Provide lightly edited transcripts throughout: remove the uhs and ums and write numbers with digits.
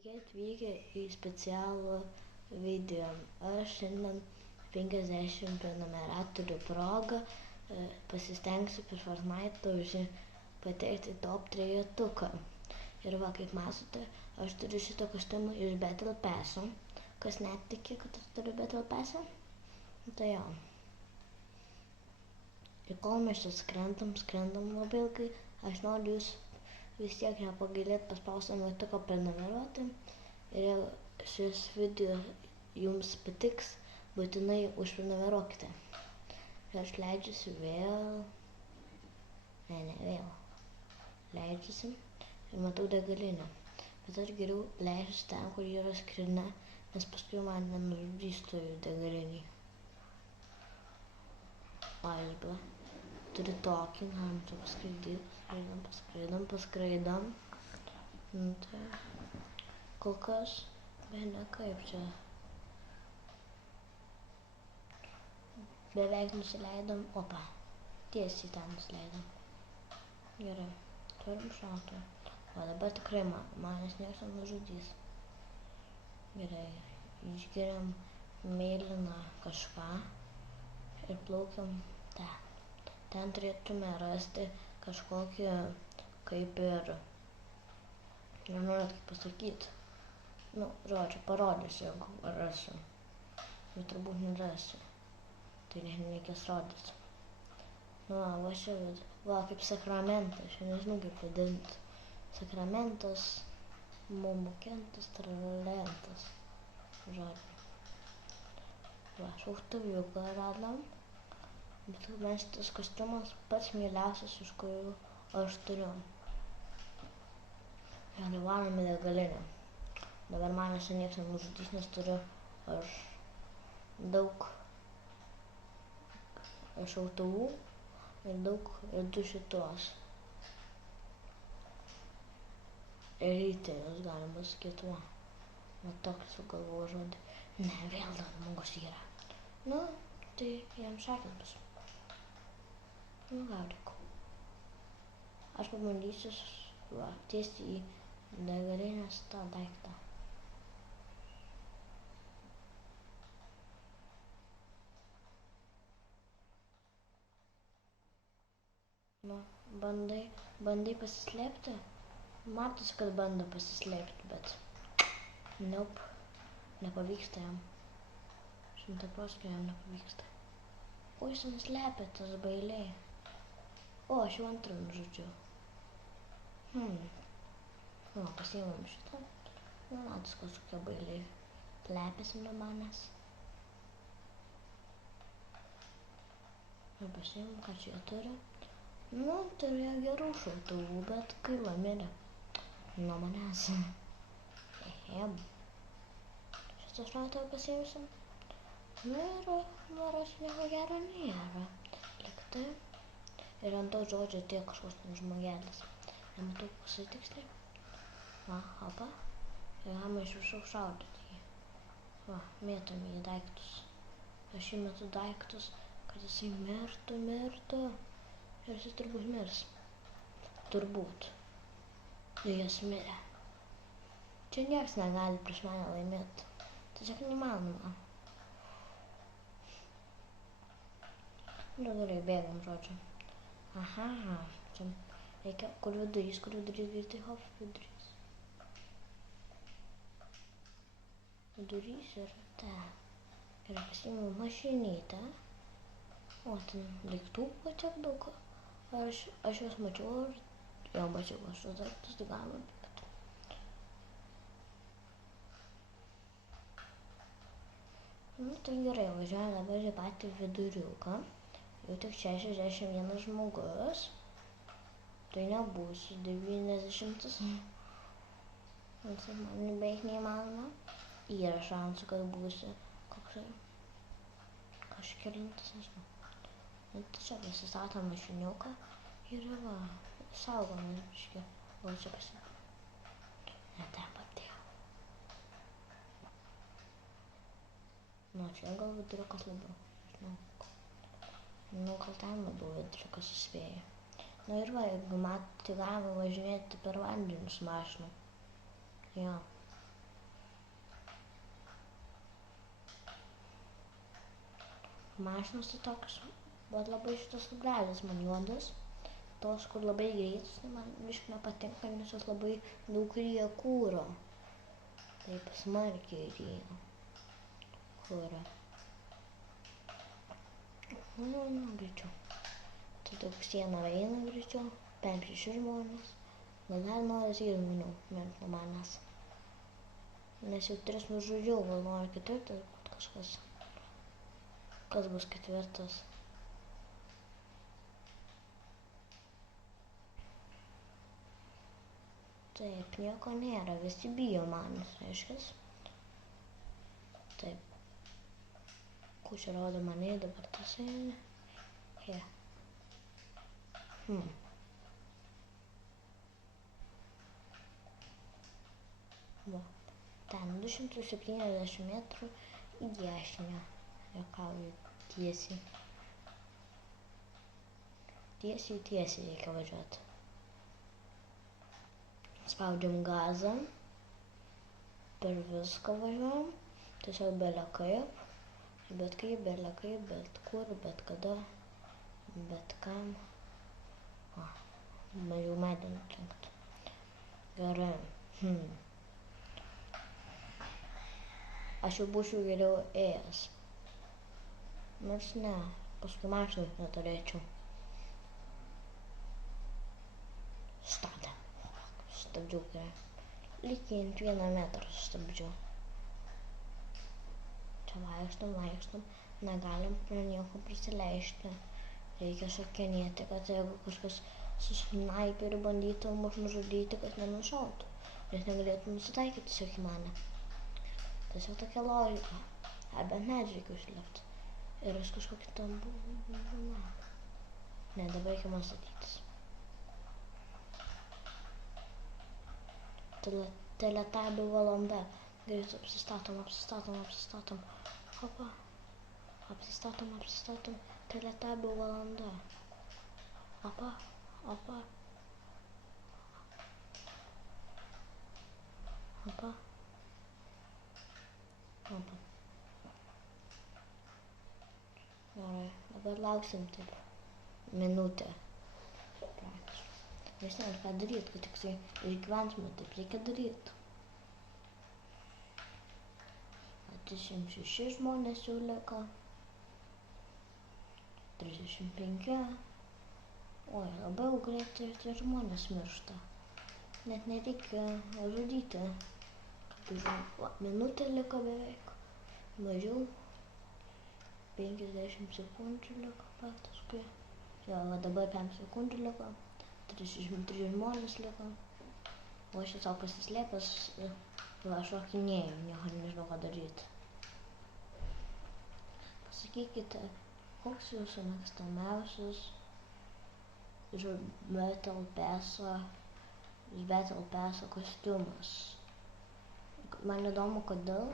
Sveiki atvykę į specialų video. Aš šiandien 50 prenumeratorių proga pasistengsiu per Fortnite patekti top 3. Ir va, kaip matote, aš turiu šitą kostiumą iš Battle Pass'o. Kas netiki, kad aš turiu Battle Pass'ą? Tai jo. Ir kol mes čia skrendam labai ilgai, aš noriu jūs vis tiek nepagailėt paspausti mygtuką prenumeruoti. Ir jeigu šis video jums patiks, būtinai užprenumeruokite. Ir aš leidžiuosi vėl. Leidžiuosi ir matau degalinę. Bet aš geriau leidžiuosi ten, kur yra skrynia, nes paskui man nenužudys toj degalinėj. Aizba. Turi tokį, galim čia paskraidom. Tai kol kas, bet ne kaip čia. Beveik nusileidom, opa, tiesiai ten nusileidom. Gerai, turim šautuvą. O dabar tikrai manęs nieks nenužudys. Gerai, išgeriam mėlyną kažką ir plaukiam ten. Ten turėtume rasti kažkokį, kaip ir, nežinau net kaip pasakyti. Žodžiu, parodysiu, jeigu rasiu. Bet turbūt nerasiu. Tai nereikės rodyti. Va čia, va kaip sakramentas, aš nežinau kaip vadinti. Sakramentas, momukentas, tralentas. Žodžiu. Va, šauktuviuką radom. Bet man šitas kostiumas pats mieliausias, iš kurių aš turiu. Ir varom į degalinę. Dabar manęs nieks nenužudys, nes turiu aš daug šautuvų ir 2 šitos. Rytinius galima sakyti, va. Va toks sugalvoju žodį. Ne, vėl dar žmogus yra. Tai jam šakės bus. Gaudyk. Aš pabandysiu tiesti į degalinės tą daiktą. Bandai pasislėpti? Matosi, kad bando pasislėpti, bet nope, nepavyksta jam. 100% jam nepavyksta. O jis nuslepia tas bailiai. O, aš jau antrą nužudžiau. Pasiėmėm šitą. Matos kažkokie bailiai slepiasi nuo manęs. Ir pasiėmėm, ką čia jie turi. Turėjo gerų šautuvų, bet gaila mirė nuo manęs. Šitą šautuvą pasiimsim. Ir noras nieko gero nėra. Liktai. Ir ant to žodžio tiek kažkoks žmogelis. Nematau pasitiksliai. Va, opa. Ir galima iš viršaus šaudyti jį. Va, mėtom į daiktus. Aš įmetu daiktus, kad jisai mirtų. Ir jisai turbūt mirs. Turbūt. Ir jis mirė. Čia nieks negali prieš mane laimėti. Tiesiog neįmanoma. Gerai, bėgam, žodžiu. Aha, čia reikia, kur vidurys greitai, hop, vidurys. Vidurys ir ten. Ir pasiėmiau mašinytę. O, ten daiktų buvo tiek daug. Aš juos mačiau ir jau mačiau aš tos daiktus, tai galima bet. Tai gerai, važiuojame dabar į patį viduriuką. Jau tik 61 žmogus. Tai nebūsiu 90. Nes man beveik neįmanoma. Yra šansų, kad būsiu koksai kažkelintas, nežinau. Tiesiog įsistatom mašiniuką ir va, saugom biškį. O čia pasidarau. Ne, ten patėjo. Čia gal viduriukas labiau, nežinau. Gal ten labiau viduriukas įspėja. Ir va, jeigu matote, galima važinėti per vandenius mašiną. Jo. Mašinos tai tokios, bet labai šitos gražios man juodos. Tos, kur labai greitos, tai man biškai nepatinka, nes jos labai daug ryja kūro. Taip smarkiai ryja kūrą. Nu, greičiau. Tada siena eina greičiau, 5-6 žmonės. Gal dar nori 3 žmonių, bent nuo manęs. Nes jau 3 nužudžiau, gal nori 4, kažkas. Kas bus 4? Taip, nieko nėra, visi bijo manęs, reiškias. Taip. Kur čia rodo mane, dabar tas eina. Here. Va. Ten 270 metrų į dešinę. Juokauju tiesiai. Tiesiai reikia važiuoti. Spaudžiam gazą. Per viską važiuojam. Tiesiog bele kaip. Bet kur, bet kada. Bet kam. Mažiau medį nutrenkti. Gerai. Aš jau būčiau geriau ėjęs. Nors ne, paskui mašinos neturėčiau. Stabdžiau gerai. Lygiai ant 1 metrą stabdžiau. Čia vaikštom. Negalim prie nieko prisileisti. Reikia šokinėti, kad jeigu kažkas su snaiperiu bandytų mus nužudyti, kad nenušautų. Nes negalėtų nusitaikyti tiesiog į mane. Tiesiog tokia logika. Arba medžiai reikia užlipti. Ir aš kažkokį tam buvau. Ne, dabar reikia man statytis. Teletabių valanda. Greitai apsistatom. Hopa. Apsistatom. Teletabių valanda. Opa. Gerai, dabar lauksim taip minutę. Nežinau, ką daryti, kad tiksai išgyventume, taip reikia daryti. 36 žmonės jau liko. 35. Oi, labai greitai tie žmonės miršta. Net nereikia žudyti. Minutė liko beveik. Mažiau. 50 sekundžių liko praktiškai. Jo, va dabar 5 sekundžių liko. 33 žmonės liko. O aš jau savo pasislėpęs, aš šokinėjau, nieko nežinau ką daryti. Pasakykite, koks jūsų mėgstamiausias iš Battle Passo kostiumas. Man įdomu, kodėl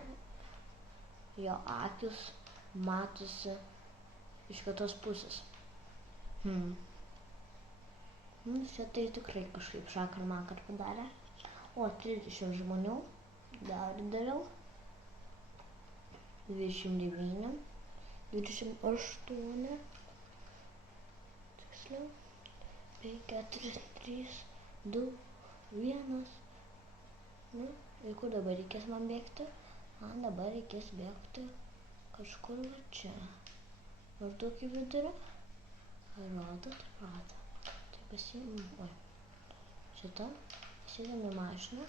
jo akis matosi iš kitos pusės. Šitai tikrai kažkaip šakar makar padarė. O, 30 žmonių. Dar dariau. 29. 28. Tiksliau. 5, 4, 3, 2, 1. Nu, ir kur dabar reikės man bėgti? Man dabar reikės bėgti kažkur va čia. Maždaug į vidurį. Rodot. Tai pasiimu, šitą. Sėdam į mašiną.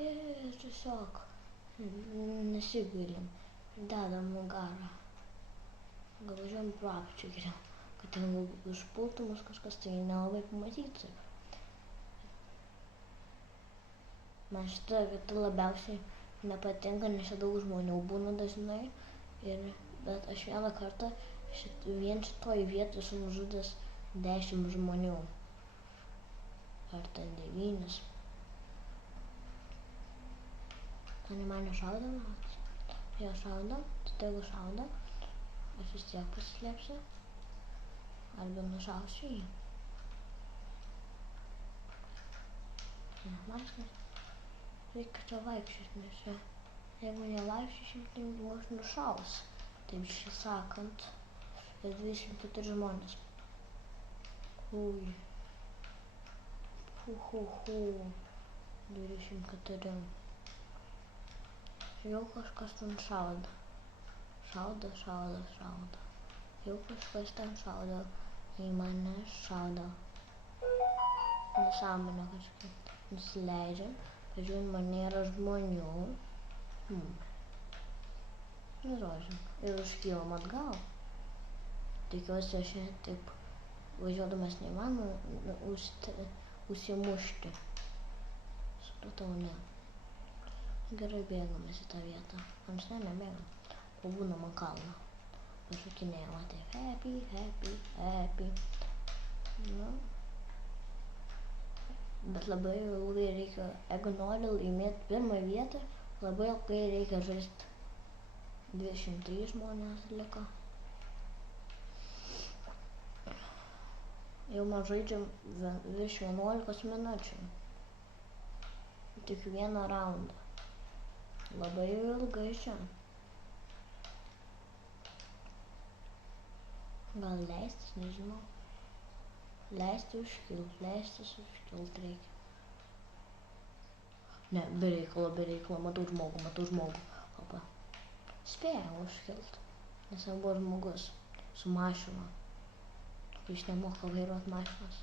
Ir tiesiog nesigailim. Dedam garą. Gal važiuojam pro apačią geriau. Kad ten užpultų mus kažkas, tai nelabai pamatyti. Man šita vieta labiausiai nepatinka, nes čia daug žmonių būna dažnai. Bet aš vieną kartą vien šitoj vietoj esu nužudęs 10 žmonių. Ar ten 9. Ten į mane šaudo, jo šaudo, tai jeigu šaudo, aš vis tiek pasislėpsiu. Arba nušausiu jį. Maškas. Reikia čia vaikščioti, nes jeigu nevaikščiosim, tai mus nušaus. Taip sakant. ir 24 žmonės. Ui. 24. Jau kažkas ten šaudo. Šaudo. Jau kažkas ten šaudo. Į mane šaudo. Nesąmonė kažkaip. Nusileidžiam. Pažiūrim, man nėra žmonių. Žodžiu. Ir užkylam atgal. Tikiuosi, aš taip važiuodamas neįmanoma užsimušti. Supratau, ne. Gerai bėgamas į tą vietą. Ant nebėgam. Pabūnam ant kalno. Pašokinėjom, taip happy. Nu. Bet labai ilgai reikia, jeigu nori laimėti pirmą vietą, labai ilgai reikia žaisti. 23 žmonės liko. Jau man žaidžiam virš 11 minučių. Tik vieną raundą. Labai ilgai čia. Gal leistis, nežinau. Leistis užkilt reikia. Ne, be reikalo, matau žmogų. Opa. Spėjau užkilt, nes jau buvo žmogus su mašina. Jis nemoka vairuoti mašinas.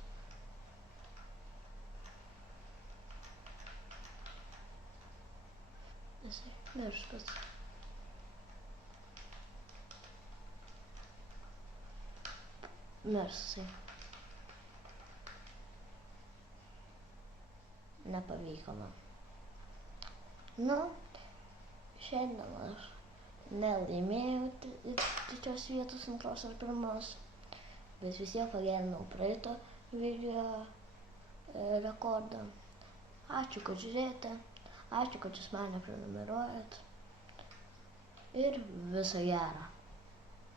Jisai mirštas. Mirsai. Nepavyko man. Nu, šiandien aš nelaimėjau trečios vietos, antros ar pirmos, bet vis tiek pagerinau praeito video rekordą. Ačiū, kad žiūrėjote, ačiū, kad jūs mane prenumeruojat ir viso gero.